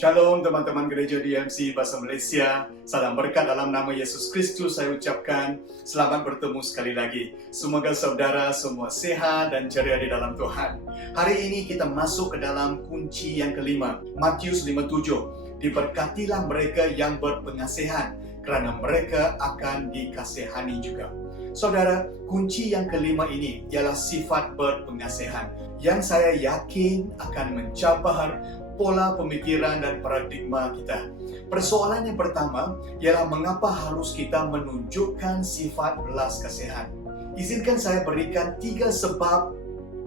Shalom teman-teman gereja DMC Bahasa Malaysia. Salam berkat dalam nama Yesus Kristus saya ucapkan. Selamat bertemu sekali lagi. Semoga saudara semua sehat dan ceria di dalam Tuhan. Hari ini kita masuk ke dalam kunci yang kelima. Matius 5:7. Diberkatilah mereka yang berpengasihan, kerana mereka akan dikasihani juga. Saudara, kunci yang kelima ini ialah sifat berpengasihan yang saya yakin akan mencabar pola pemikiran dan paradigma kita. Persoalan yang pertama ialah mengapa harus kita menunjukkan sifat belas kasihan. Izinkan saya berikan 3 sebab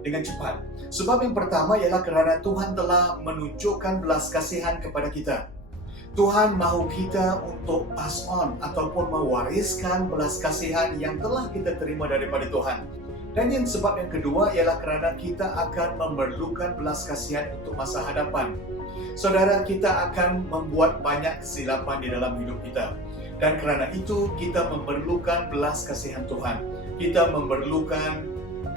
dengan cepat. Sebab yang pertama ialah kerana Tuhan telah menunjukkan belas kasihan kepada kita. Tuhan mahu kita untuk pass on ataupun mewariskan belas kasihan yang telah kita terima daripada Tuhan. Dan yang sebab yang kedua ialah kerana kita akan memerlukan belas kasihan untuk masa hadapan. Saudara, kita akan membuat banyak kesilapan di dalam hidup kita. Dan kerana itu kita memerlukan belas kasihan Tuhan. Kita memerlukan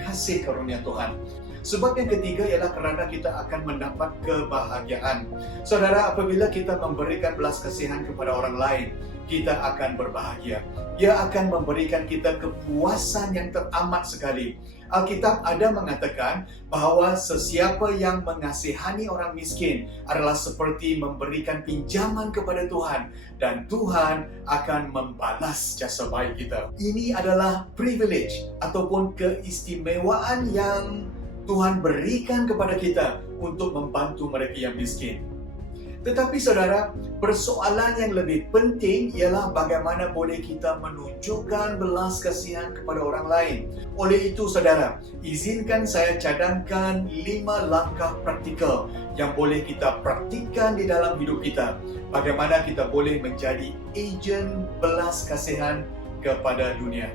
kasih karunia Tuhan. Sebab yang ketiga ialah kerana kita akan mendapat kebahagiaan. Saudara, apabila kita memberikan belas kasihan kepada orang lain, kita akan berbahagia. Ia akan memberikan kita kepuasan yang teramat sekali. Alkitab ada mengatakan bahawa sesiapa yang mengasihani orang miskin adalah seperti memberikan pinjaman kepada Tuhan, dan Tuhan akan membalas jasa baik kita. Ini adalah privilege ataupun keistimewaan yang Tuhan berikan kepada kita untuk membantu mereka yang miskin. Tetapi saudara, persoalan yang lebih penting ialah bagaimana boleh kita menunjukkan belas kasihan kepada orang lain. Oleh itu saudara, izinkan saya cadangkan 5 langkah praktikal yang boleh kita praktikkan di dalam hidup kita. Bagaimana kita boleh menjadi ejen belas kasihan kepada dunia.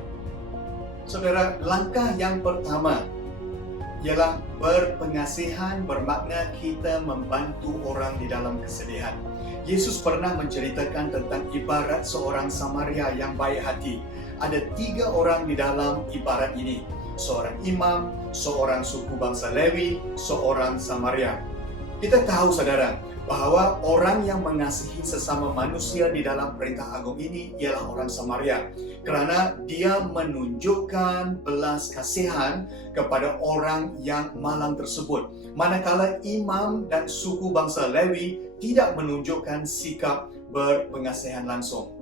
Saudara, langkah yang pertama ialah berpengasihan bermakna kita membantu orang di dalam kesedihan. Yesus pernah menceritakan tentang ibarat seorang Samaria yang baik hati. Ada 3 orang di dalam ibarat ini. Seorang imam, seorang suku bangsa Lewi, seorang Samaria. Kita tahu saudara, bahawa orang yang mengasihi sesama manusia di dalam perintah agung ini ialah orang Samaria. Kerana dia menunjukkan belas kasihan kepada orang yang malang tersebut. Manakala imam dan suku bangsa Lewi tidak menunjukkan sikap berpengasihan langsung.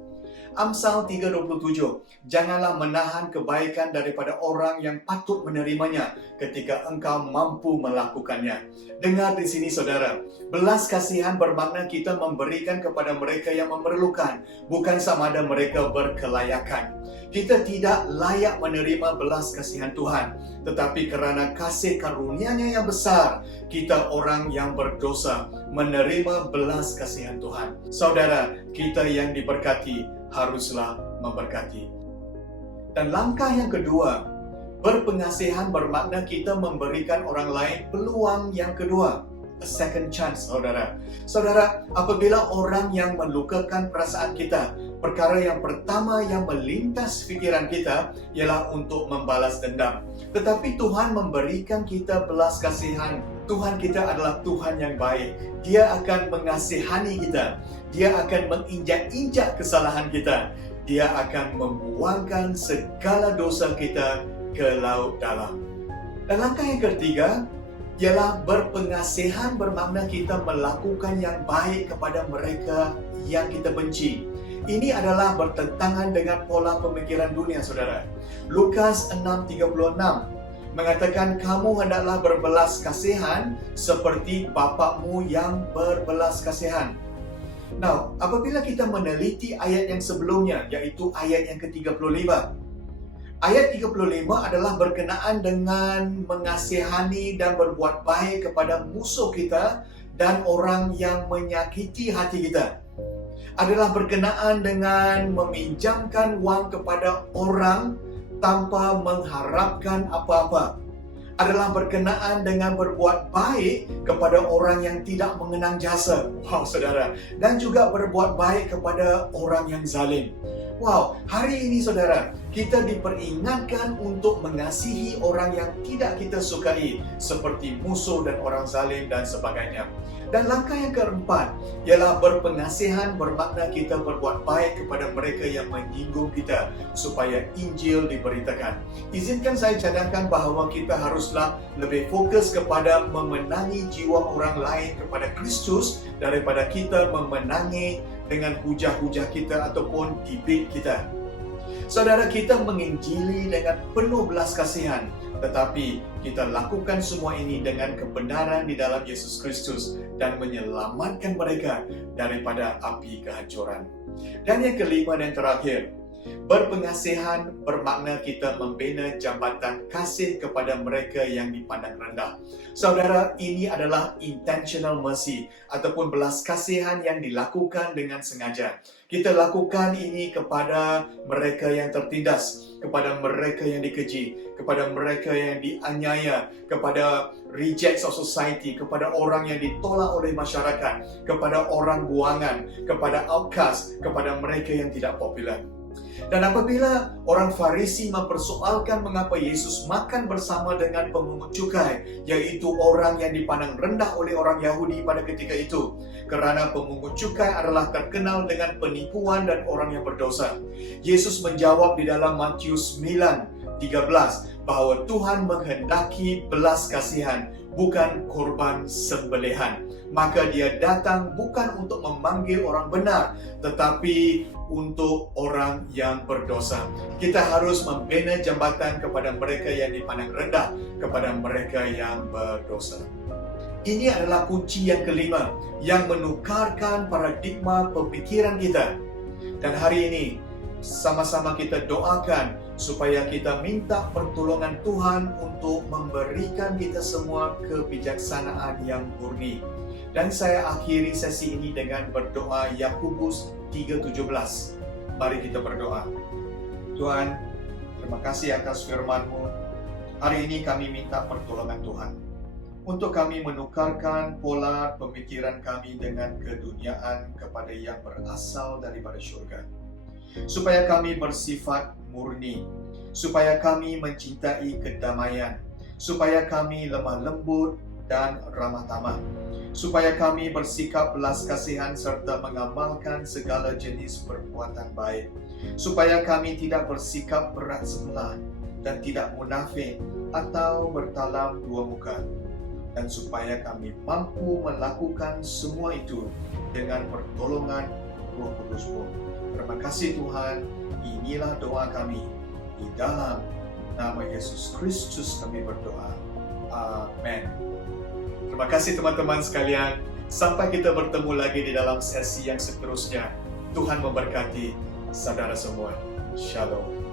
Amsal 3:27. Janganlah menahan kebaikan daripada orang yang patut menerimanya ketika engkau mampu melakukannya. Dengar di sini saudara, belas kasihan bermakna kita memberikan kepada mereka yang memerlukan, bukan sama ada mereka berkelayakan. Kita tidak layak menerima belas kasihan Tuhan, tetapi kerana kasih karunia-Nya yang besar, kita orang yang berdosa menerima belas kasihan Tuhan. Saudara, kita yang diberkati haruslah memberkati. Dan langkah yang kedua, berpengasihan bermakna kita memberikan orang lain peluang yang kedua, a second chance, saudara. Saudara, apabila orang yang melukakan perasaan kita, perkara yang pertama yang melintas fikiran kita ialah untuk membalas dendam. Tetapi Tuhan memberikan kita belas kasihan. Tuhan kita adalah Tuhan yang baik. Dia akan mengasihani kita. Dia akan menginjak-injak kesalahan kita. Dia akan membuangkan segala dosa kita ke laut dalam. Dan langkah yang ketiga ialah berpengasihan bermakna kita melakukan yang baik kepada mereka yang kita benci. Ini adalah bertentangan dengan pola pemikiran dunia, saudara. Lukas 6:36 mengatakan, kamu hendaklah berbelas kasihan seperti Bapakmu yang berbelas kasihan. Now, apabila kita meneliti ayat yang sebelumnya, iaitu ayat yang ke-35. Ayat 35 adalah berkenaan dengan mengasihani dan berbuat baik kepada musuh kita dan orang yang menyakiti hati kita. Adalah berkenaan dengan meminjamkan wang kepada orang tanpa mengharapkan apa-apa. Adalah berkenaan dengan berbuat baik kepada orang yang tidak mengenang jasa. Wow, saudara. Dan juga berbuat baik kepada orang yang zalim. Wow, hari ini saudara, kita diperingatkan untuk mengasihi orang yang tidak kita sukai, seperti musuh dan orang zalim dan sebagainya. Dan langkah yang keempat ialah berpengasihan, bermakna kita berbuat baik kepada mereka yang menyinggung kita supaya Injil diberitakan. Izinkan saya cadangkan bahawa kita haruslah lebih fokus kepada memenangi jiwa orang lain kepada Kristus daripada kita memenangi dengan hujah-hujah kita ataupun debate kita. Saudara, kita menginjili dengan penuh belas kasihan, tetapi kita lakukan semua ini dengan kebenaran di dalam Yesus Kristus dan menyelamatkan mereka daripada api kehancuran. Dan yang kelima dan terakhir, berpengasihan bermakna kita membina jambatan kasih kepada mereka yang dipandang rendah. Saudara, ini adalah intentional mercy ataupun belas kasihan yang dilakukan dengan sengaja. Kita lakukan ini kepada mereka yang tertindas, kepada mereka yang dikeji, kepada mereka yang dianiaya, kepada rejects of society, kepada orang yang ditolak oleh masyarakat, kepada orang buangan, kepada outcast, kepada mereka yang tidak popular. Dan apabila orang Farisi mempersoalkan mengapa Yesus makan bersama dengan pemungut cukai, yaitu orang yang dipandang rendah oleh orang Yahudi pada ketika itu, kerana pemungut cukai adalah terkenal dengan penipuan dan orang yang berdosa. Yesus menjawab di dalam Matius 9:13 bahawa Tuhan menghendaki belas kasihan, bukan korban sembelihan. Maka dia datang bukan untuk memanggil orang benar, tetapi untuk orang yang berdosa. Kita harus membina jambatan kepada mereka yang dipandang rendah, kepada mereka yang berdosa. Ini adalah kunci yang kelima yang menukarkan paradigma pemikiran kita. Dan hari ini, sama-sama kita doakan supaya kita minta pertolongan Tuhan untuk memberikan kita semua kebijaksanaan yang murni. Dan saya akhiri sesi ini dengan berdoa Yakobus 3:17. Mari kita berdoa. Tuhan, terima kasih atas firman-Mu. Hari ini kami minta pertolongan Tuhan untuk kami menukarkan pola pemikiran kami dengan keduniaan kepada yang berasal daripada syurga. Supaya kami bersifat murni, supaya kami mencintai kedamaian, supaya kami lemah lembut dan ramah tamah, supaya kami bersikap belas kasihan serta mengamalkan segala jenis perbuatan baik, supaya kami tidak bersikap berat sebelah dan tidak munafik atau bertalam dua muka, dan supaya kami mampu melakukan semua itu dengan pertolongan Roh Kudus-Mu. Terima kasih Tuhan, inilah doa kami. Di dalam nama Yesus Kristus kami berdoa. Amin. Terima kasih teman-teman sekalian. Sampai kita bertemu lagi di dalam sesi yang seterusnya. Tuhan memberkati saudara semua. Shalom.